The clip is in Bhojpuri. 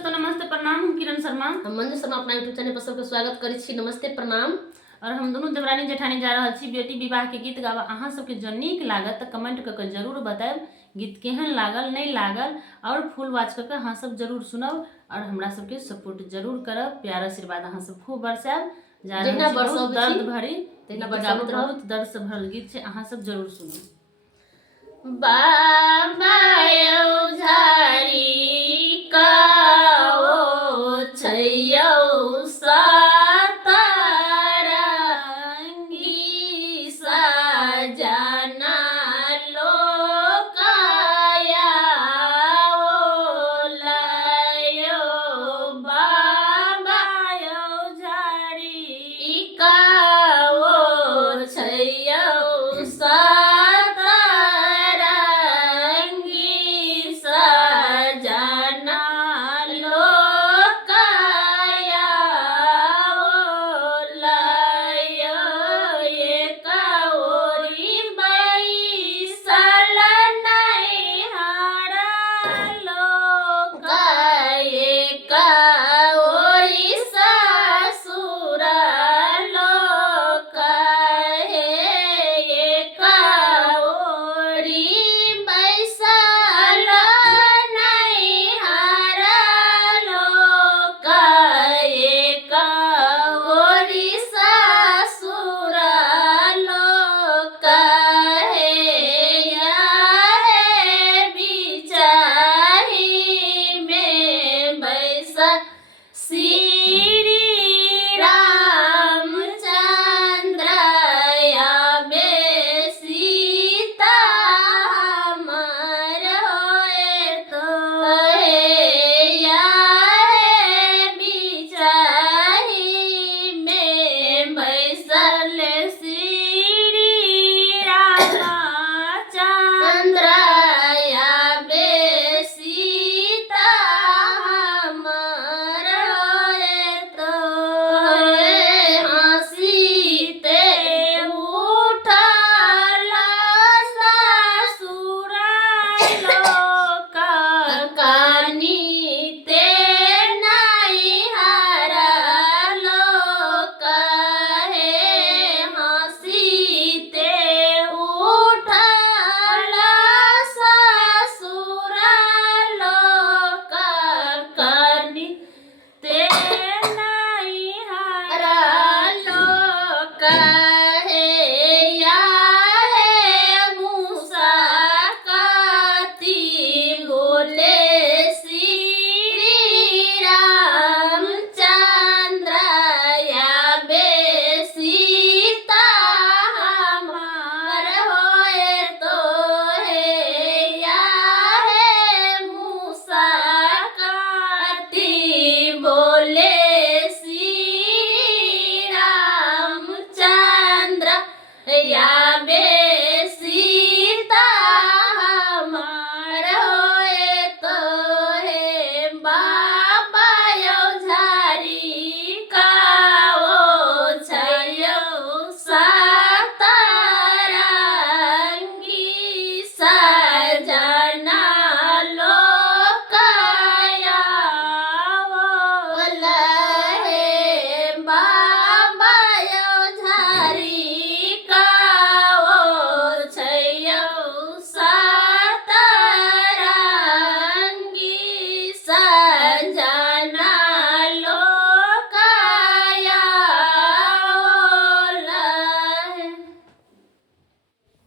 दोस्तों नमस्ते प्रणाम। हम किरण शर्मा हम मंजू शर्मा अपना यूट्यूब चैनल पर सबके स्वागत करै छी। नमस्ते प्रणाम। और हम दोनों देवरानी जेठानी जा रहल छी बेटी विवाह के गीत गावा। अहाँ सबके जो नीक लागत त कमेंट करके जरूर बताएब गीत केहन लागल नहीं लागल, और फुल वॉच करके अहाँ सब जरूर सुनब और हमरा सबके सपोर्ट जरूर करब। प्यार आशीर्वाद अहाँ सब खूब बरसाएब। जा रहल छी बहुत दर्द भरी बहुत दर्द से भरल गीत छै, अहाँ सब जरूर सुनब। बाबा औझारी